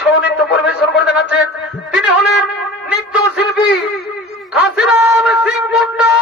ছৌ নৃত্য পরিবেশন করে দেখাচ্ছেন। তিনি হলেন নৃত্যশিল্পী কাশিরাম সিং মুন্ডা।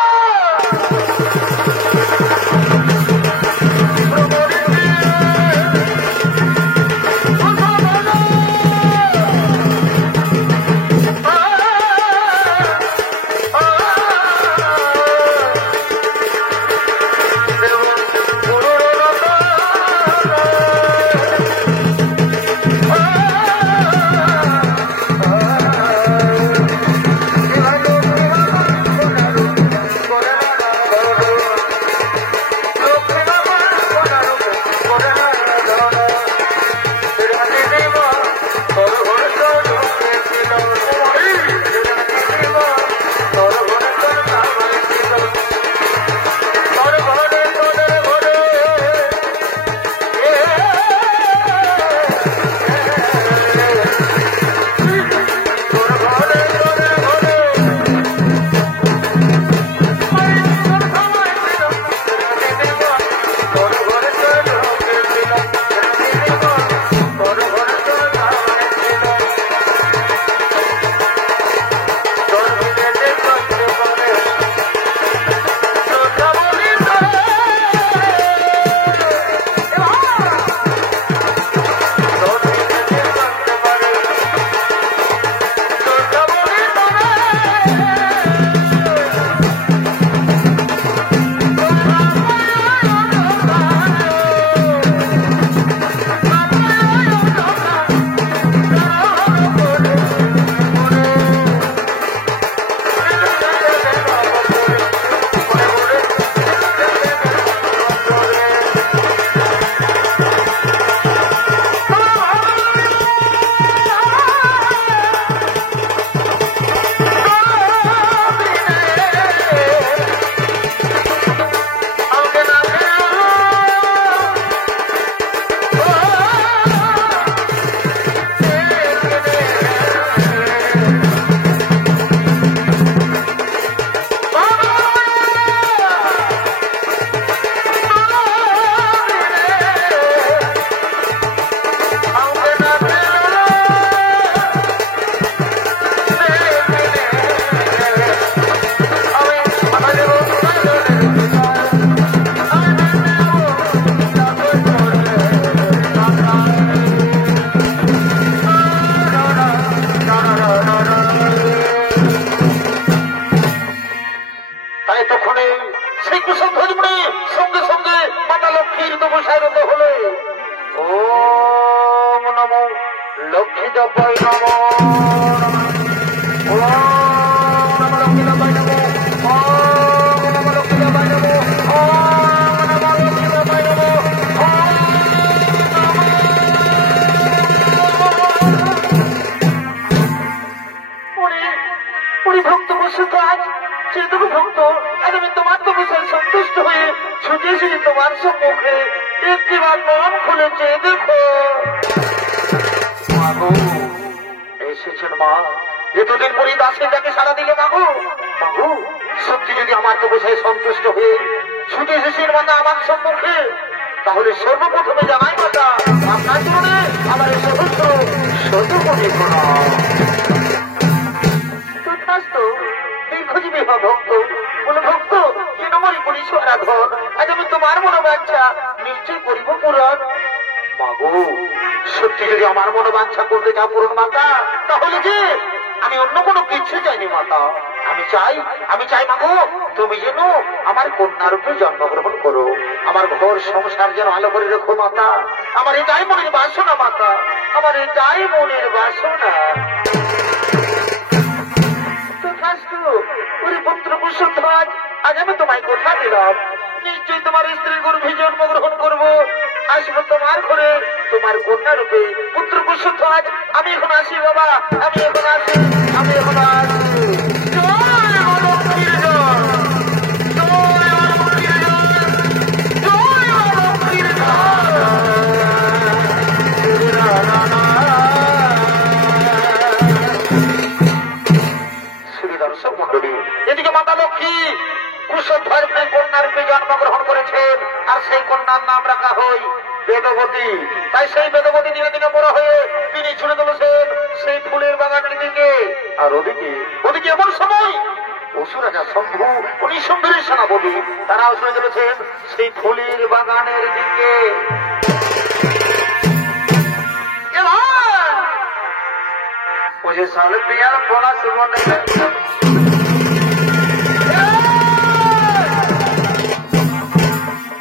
তাহলে সর্বপ্রথমে জানাই মাতা আপনার জন্য আমার এই সহস্র শতকোটি প্রণাম। দীর্ঘজীবী ভক্ত বলে ভক্ত তৃণমূল পুলিশ আরাধন আজ আমি তোমার মনোবাঞ্ছা নিশ্চয় করিব পূরণ। মাগো সত্যি যদি আমার মনোবাঞ্ছা করতে যা পূরণ মাতা তাহলে যে আমি অন্য কোনো কিছু চাইনি মাতা। আমি চাই মাগো তুমি যেন আমার কন্যা রূপে জন্মগ্রহণ করো, আমার ঘর সংসার যেন আলো করে রেখো মাতা। আমার এটাই মনের বাসনা মাতা, আমার এটাই মনের বাসনা। পুত্র কুসুমধ্বজ আজ আমি তোমায় কথা দিলাম নিশ্চয়ই তোমার স্ত্রীর গর্ভে জন্মগ্রহণ করবো, আসবো তোমার ঘরে তোমার কন্যা রূপে। পুত্র কুসুমধ্বজ আমি এখন আসি বাবা, আমি এখন আসি। এদিকে মাতা লক্ষ্মী কুসুমধ্বজ কন্যা রূপে জন্মগ্রহণ করেছেন, আর সেই কন্যার নাম রাখা হয় বেদবতী। তাই সেই বেদবতী দিনে দিনে বড় হয়ে তিনি ছুড়ে তুলেছেন দিকে, আর ওদিকে ওদিকে এমন সময় অসুরাজা শম্ভু উনি সুন্দরী সেনাপতি তারাও শুনে চলেছেন সেই ফুলের বাগানের দিকে। मुझे साल पिया बोला सुमन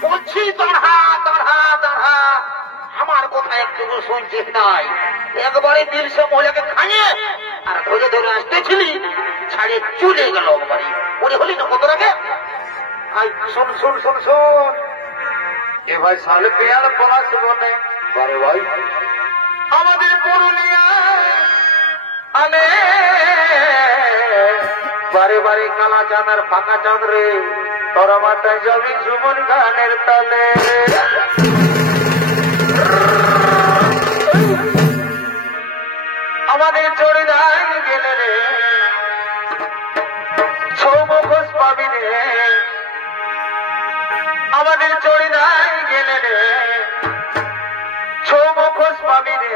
বলছি দাঁড়া দাঁড়া দাঁড়া আমার কথা একটু শুনছিস নাই একবারে দিল সে মহিলাকে খাইয়ে আর ধরে ধরে আসতেছিলি ছাড়িয়ে চলে গেল একবারে মনে হলি না কত আগে আই শোন শোন শোন শোন এ ভাই সাল পিয়া बोला सुमन বারে ভাই আমাদের পুরুলিয়ায় আলে বারে বারে কালা চাঁদ আর ফাঁকা চাঁদ রে তোরা মাথায় যাবি সুমন গানের তালে আমাদের চড়ে দায় গেলে রে ছৌমুখোশ পাবি রে আমাদের চড়ে দায় গেলে রে ছৌমুখোশ পাবি রে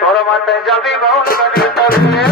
তোর মাথায় যাবি গৌর গানের তালে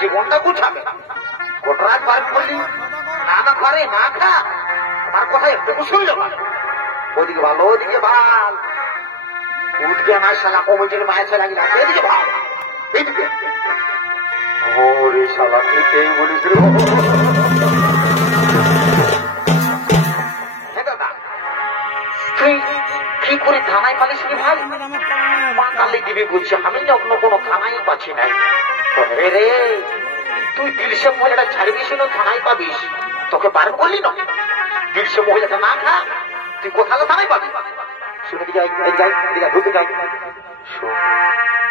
জীবনটা গুছাবে গোটরাত বার করলি না না করে না খা আমার কথা একটু শুনল না ওদিকে ভালো ওদিকে ভাল উঠবে আমার শালা কমিটির মায়ের ছেলে লাগিয়ে আছে এদিকে ভাল এইদিকে ওরে শালা ঠিকই বলিস রে তুই কি করে থানায় পালিস রে ভাই বাঙালি দিবি বলছি আমি যখন কোনো থানায় পাচ্ছি নাই রে তুই দিলসে মহিলাটা ছাড়বি শুনে থানায় পাবিস তোকে বার করলি না দিলসে মহিলাটা না খা তুই কোথাও থানায় পাবি শুনে ঢুকে যাই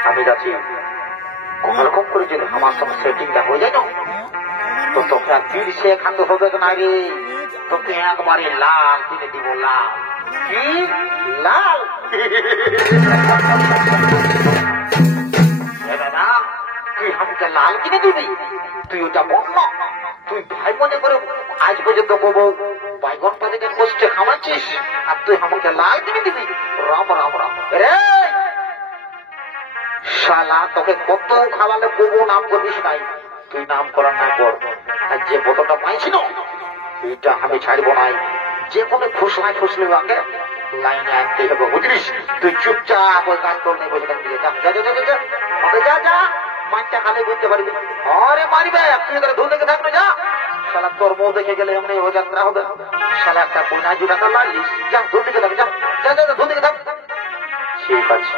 আমি যাচ্ছি কোনরকম করে যদি আমার সঙ্গে সেটিংটা হয়ে যায় না তো তোকে আর দিলসে খান্ড হবে না রে তোকে একবারে লাল কিনে দিব লাল কি লাল দাদা তুই আমাকে লাল কিনে দিবি তুই ওটা বন্য তুই ভাই মনে করে আজ পর্যন্ত বলবো বাইগন পাতিকে কষ্টে খাওয়াচ্ছিস আর তুই আমাকে লাল কিনে দিবি রাম রাম রাম রে শালা তোকে কত খাওয়ালে বলবো নাম করবিস নাই তুই নাম করা না কর আর যে বোতলটা পাইছি না এইটা আমি ছাড়বো নাই যে কোনো ফুসলায় ফুসলি আগে লাইনে আনতে হবে বুঝলিস তুই চুপচাপ ওই কাজ করলে বসে থাকবি যা যা মানটা খালি বুঝতে পারবি আরে মারিবে তুই ধুল দেখে থাকবে যা শালা তোর বউ দেখে গেলে এমনি ও যাত্রা হবে শালা একটা কোনা জুটাটা মারলিস যা ধুল দেখে থাকবে যা যা যা ধুল দেখে থাক ঠিক আছে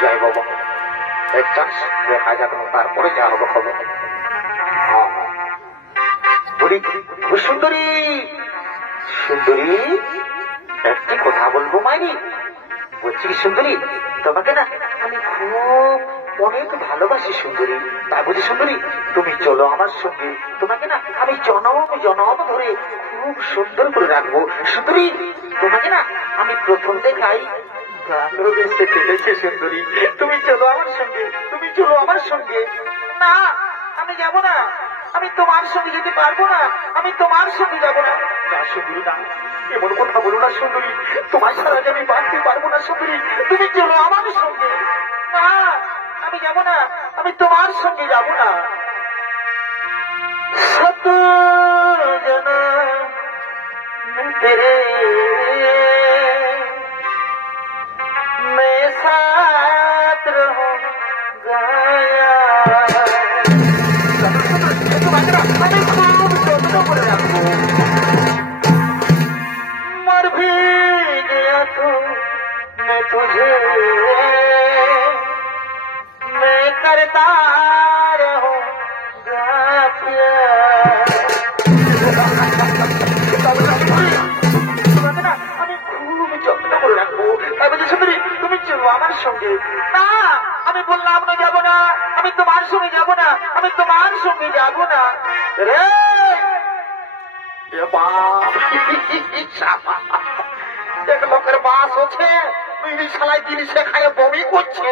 যাই বাবা একটা দেখা যাক তারপরে যা হবে খবর বলি সুন্দরী সুন্দরী একটি কথা বলবো মাইনি বলছি কি সুন্দরী তোমাকে না আমি খুব অনেক ভালোবাসি সুন্দরী তাই বুঝি সুন্দরী তুমি চলো আমার সঙ্গে তোমাকে না আমি জনম জনম ধরে খুব সুন্দর করে রাখবো সুন্দরী তোমাকে না আমি প্রথম দেখাই ভালোবেসে ফেলেছে সুন্দরী তুমি চলো আমার সঙ্গে তুমি চলো আমার সঙ্গে না আমি যাব না, আমি তোমার সঙ্গে যেতে পারবো না, আমি তোমার সঙ্গে যাব না। না সুন্দরী না, এমন কথা বলো না সুন্দরী, তোমার ছাড়া যে আমি বাঁচতে পারবো না সুন্দরী, তুমি চলো আমার সঙ্গে। না আমি যাব না, আমি তোমার সঙ্গে যাব না। সত জনম তেরে मैं साथ रहूंगा। मर भी गया तो मैं तुझे मैं करता रहूंगा प्यार। আমি খুব যত্ন করে রাখবো। তুমি চলো আমার সঙ্গে। না আমি বললাম না যাব না, আমি তোমার সঙ্গে যাব না, আমি তোমার সঙ্গে যাব না। রে এক লোকের বাস হচ্ছে, তুই শালাই দিলি সেখানে বমি করছে।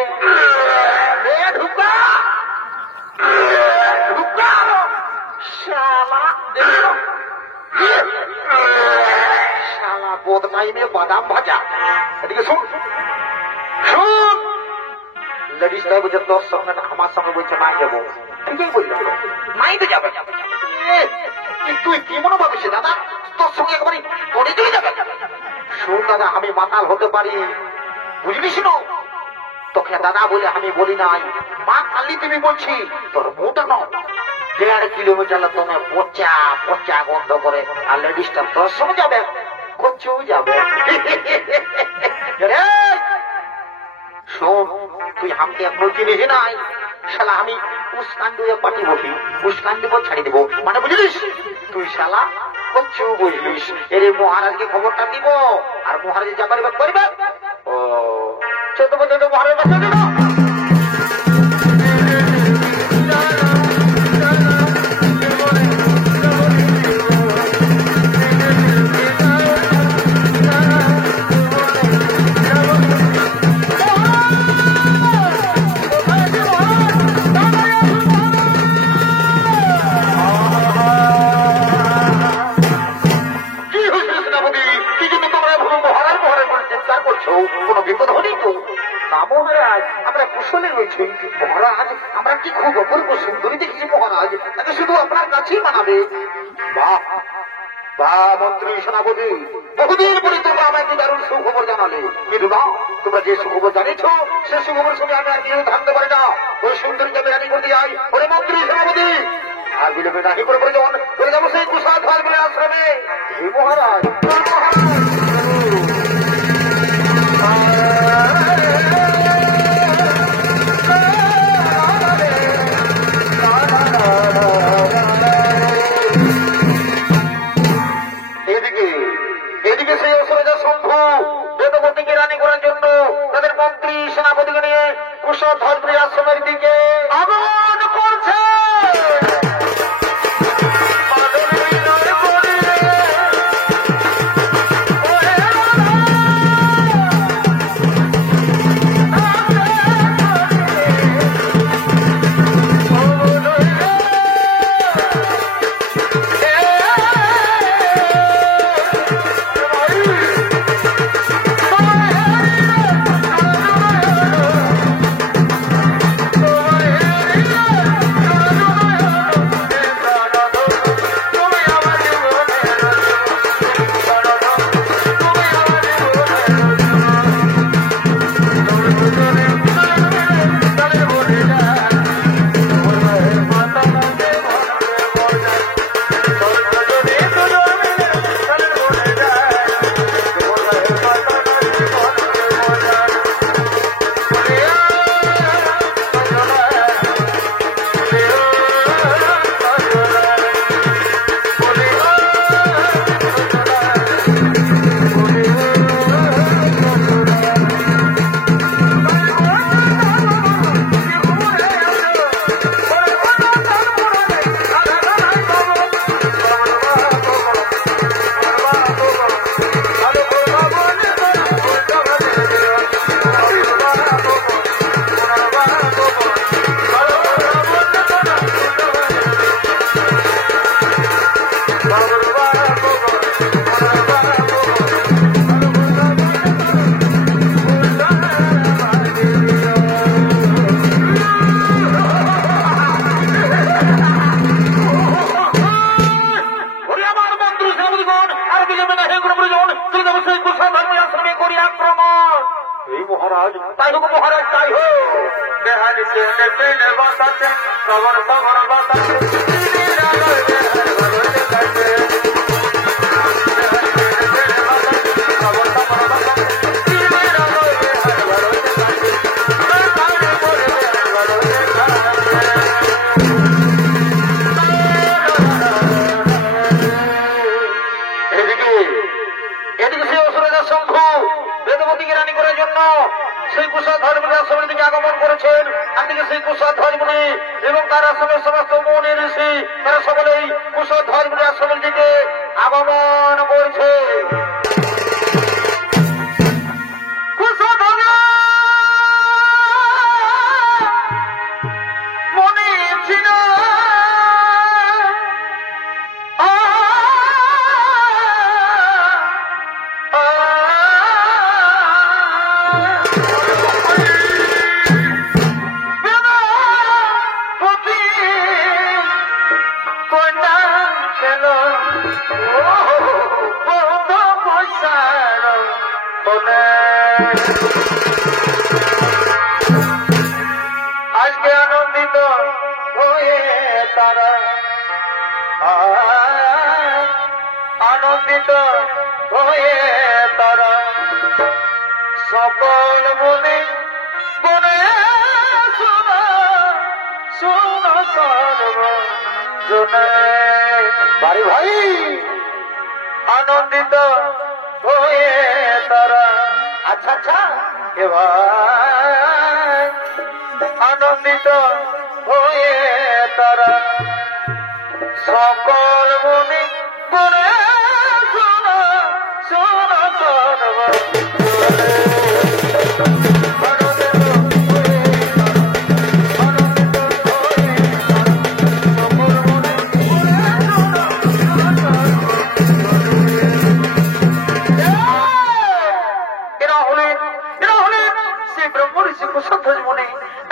ঢুকা ঢুকা শালা, শালা বদনাইমে বাদাম ভাজা। এদিকে শুন শুন, লেডিসরা বলছে তোর সঙ্গে না, আমার সঙ্গে বলছে না যাবো। ঠিকই বলল, নাই তো যাবে। তুই কি মনে ভাবিস দাদা, তোর সঙ্গে একবারে পড়ে চলে যাবে? শুন দাদা, আমি মাতাল হতে পারি, বুঝলিস না? তোকে দাদা বলে আমি বলি নাই, মা কালি তুমি বলছি, তোর মুটা ন 1.5 কিলোমিটার তুমি পচা পচা গন্ধ করে, আর লেডিসটা তোর সঙ্গে যাবে, কচু যাবে। শোন, তুই আমাকে এখনো চিনিস নাই, শালা আমি উস্কান্ডুয়ে পাটি বসি, উস্কান্ডুব ছাড়ি দেবো, মানে বুঝলিস? তুই শালা কচু বুঝলিস। এর মহারাজকে খবরটা দিব, আর মহারাজ যা পারিবে করবে। ও 14 বছর মহারাজ বাসা দিল। কোনো বিপদ হলেই তো না মহারাজ, আমরা কুশলে রয়েছি মহারাজ, আমরা কি খুব অপূর্ব সুন্দরী দেখছি মহারাজ, তাকে শুধু আপনার কাছেই মানাবে। বাহ বাহ মন্ত্রী সেনাপতি, বহুদিন পরে তোমরা আমাকে দারুণ সুখবর জানালে। কিন্তু না, তোমরা যে সুখবর জানিয়েছ সে সুখবর সঙ্গে আমি আর কেউ থাকতে পারি না। ওই সুন্দরীকে আমি রানি করতে যাই। ওরে মন্ত্রী সেনাপতি, আর বিলোপে রানি করে পড়ে যান, চলে যাবো সেই কুশাল ধর বলে আশ্রমে। হে মহারাজ, এদিকে সেই অসুবিধা শম্ভু বেদবতীকে রানী করার জন্য তাদের মন্ত্রী সেনাপতিকে নিয়ে কুশল ধর্মী আশ্রমের দিকে আগমন করছে। কবর কবর বাতাসে সেই কুশল ধর্মের আশ্রমের দিকে আগমন করেছেন। একদিকে সেই কুশল ধর্মী এবং তার আশ্রমের সমস্ত মনে ঋষি তারা সকলেই কুশল ধর্মের আশ্রমের দিকে আগমন করছে। মনে ছিল আজকে আনন্দিত হয়ে তারা আনন্দিত হয়ে তারা সকল মনে মনে শোনা শোনা সর্বজনে ভাই ভাই আনন্দিত হয়ে তারা আচ্ছা আচ্ছা এবার আনন্দিত হয়ে তারা সকল মনে করে শোনা শোনা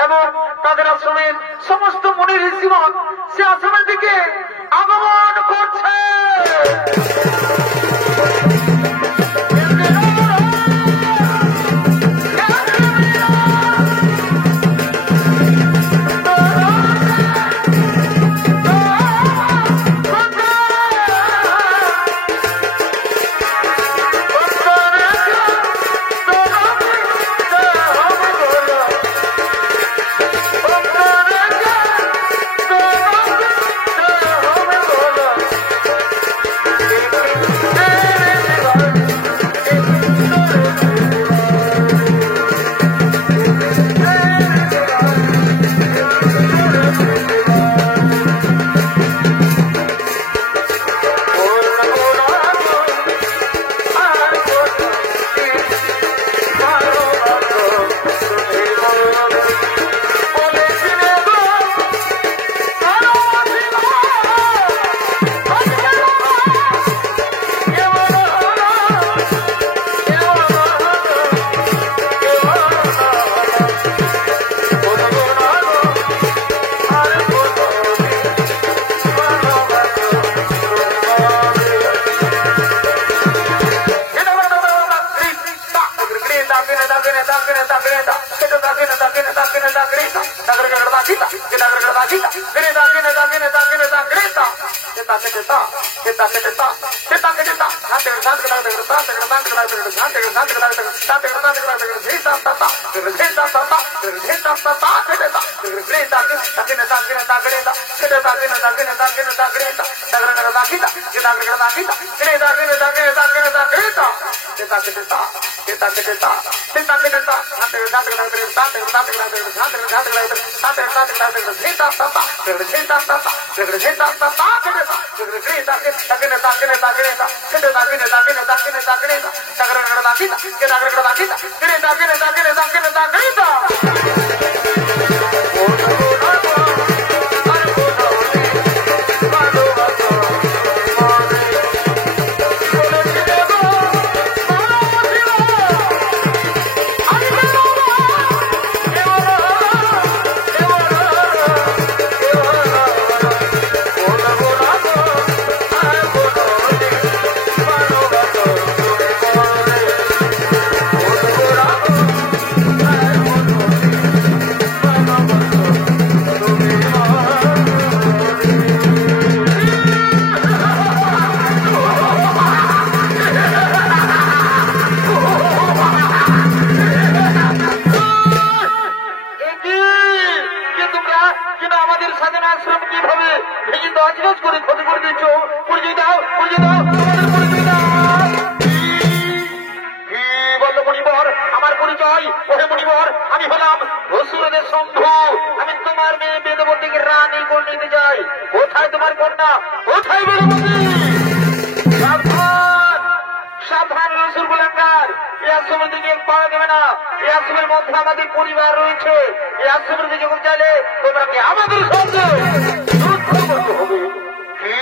এবং তাদের আশ্রমের সমস্ত মনে ঋষিগণ সে আশ্রমের দিকে আগমন করছে। আমাদের সাধনা আশ্রম কিভাবে ভেঙে তছনছ করে ক্ষতি করে দিচ্ছ। পরিচয় দাও, পরিচয় দাও, আমাদের পরিচয় দাও। কি বললো মণিবর? আমার পরিচয়? ওহে মণিবর, আমি হলাম অসুরদের শম্ভু। আমি তোমার মেয়ে বেদবতীকে রানী করে নিতে চাই। কোথায় তোমার কন্যা? কোথায় বেদবতী? সাবধান, সাবধান অসুর গোলাঙ্গার। এই আশ্রমের দিকে পাওয়া যাবে না। এই আশ্রমের মধ্যে আমাদের পরিবার রয়েছে। এই আশ্রমের দিকে যখন চাইলে তোমরা কি আমাদের সঙ্গে যুদ্ধ করতে হবে? কি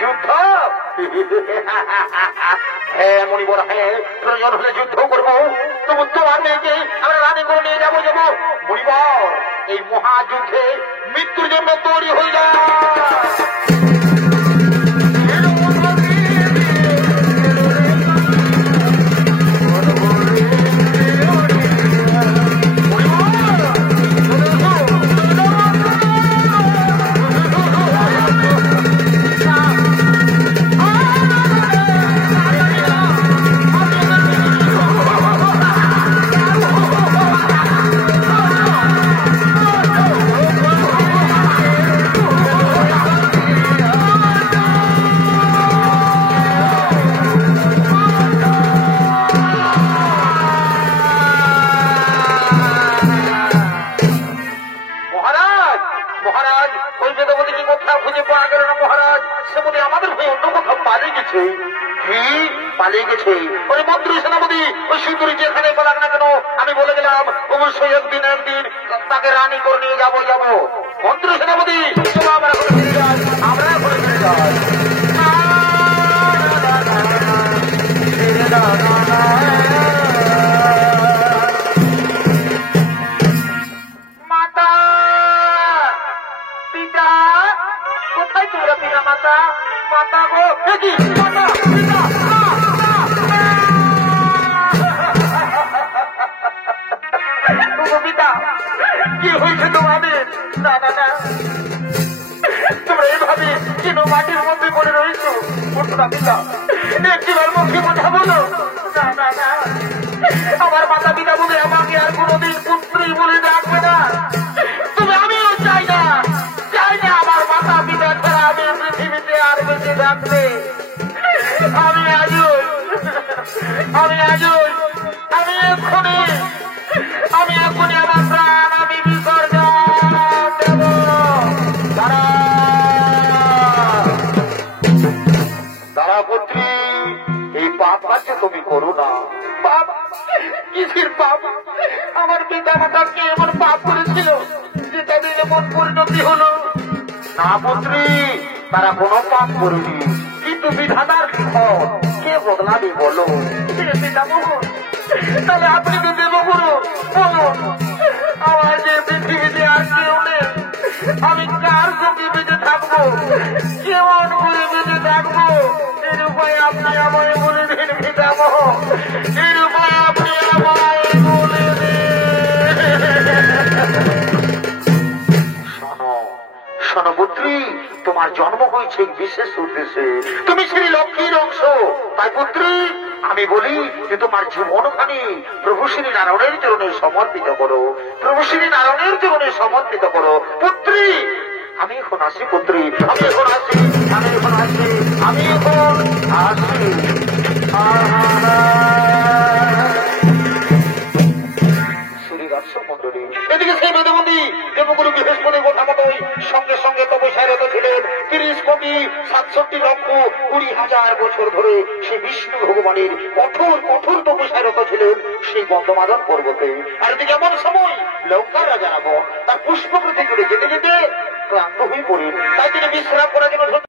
যুদ্ধ? হ্যাঁ মণিবর, হ্যাঁ, প্রয়োজন হলে যুদ্ধ করবো। তবু তোমার মেয়েকে আমরা রানী করে নিয়ে যাবো। মণিবর, এই মহাযুদ্ধে মৃত্যুর জন্য তৈরি হয়ে যায়। পালিয়ে গেছে ওই মন্ত্রী সেনাপতি। ওই সুন্দরী যেখানে পালাক না কেন, আমি বলে গেলাম অবশ্যই একদিন তাকে রানী করে নিয়ে যাবো। মন্ত্রী সেনাপতি, আমরা করে ফিরে যাই, আমরা করে ফিরে যাই। মাতা, পিতা, কোথায় তোমরা? পিতা মাতা, মাতা গো, মাতা, পিতা, পিতা, কি হয়েছে তোমাদের? না না না, তোমরা এইভাবে কেন মাটির মধ্যে পড়ে রয়েছো? না পিতা, একটিবার মুখে কথা বলো। না না না, আমার মাতা পিতা বলে আমাকে আর কোনোদিন পুত্রী বলে ডাকবে না। তবে আমিও চাই না আমার মাতা পিতা ছাড়া আমি পৃথিবীতে আর বেঁচে থাকবে। আমি এক্ষুনি আমার প্রাণ আমি বিসর্জন দেব। তারা পুত্রী, এই পাপ কাজে তুমি করো না। পাপ? কিসের পাপ? আমার পিতা মাতা কে এমন পাপ করেছিল যে তাদের এমন পরিণতি হলো? না পুত্রী, তারা কোনো পাপ করেনি, কিন্তু বিধাতার বিপদ কে বদলাবে বলো? তাহলে আপনি তো দেবগুরু, বলুন আমার যে পৃথিবীতে আর কেউ নেই, আমি কার চোখে বেঁচে থাকবো? কেমন করে বেঁচে থাকবো? এর উপায় আপনি আমায় বলে দিন পিতামহ, এর উপায় আপনি আমায় বলে দিন। শোনো পুত্রী, তোমার জন্ম হয়েছে বিশেষ উদ্দেশ্যে, তুমি শ্রী লক্ষ্মীর অংশ। তাই পুত্রী, আমি বলি যে তোমার জীবনখানি প্রভু শ্রী নারায়ণের চরণে সমর্পিত করো। প্রভু শ্রী নারায়ণের চরণে সমর্পিত করো পুত্রী। আমি এখন আসি পুত্রী, আমি এখন আসি। এদিকে সেই বেদবতী দেবগুরু বৃহস্পতির কথা মতোই সঙ্গে সঙ্গে তপস্যায় রত ছিলেন 30,67,20,000 বছর ধরে সেই বিষ্ণু ভগবানের কঠোর তপস্যায় রত ছিলেন সেই বন্দমাদন পর্বতে। আর এদিকে এমন সময় লঙ্কার রাজা রাবণ তার পুষ্পকৃতি করে যেতে যেতে ক্লান্ত হয়ে পড়েন। তাই তিনি বিশ্রাম করার জন্য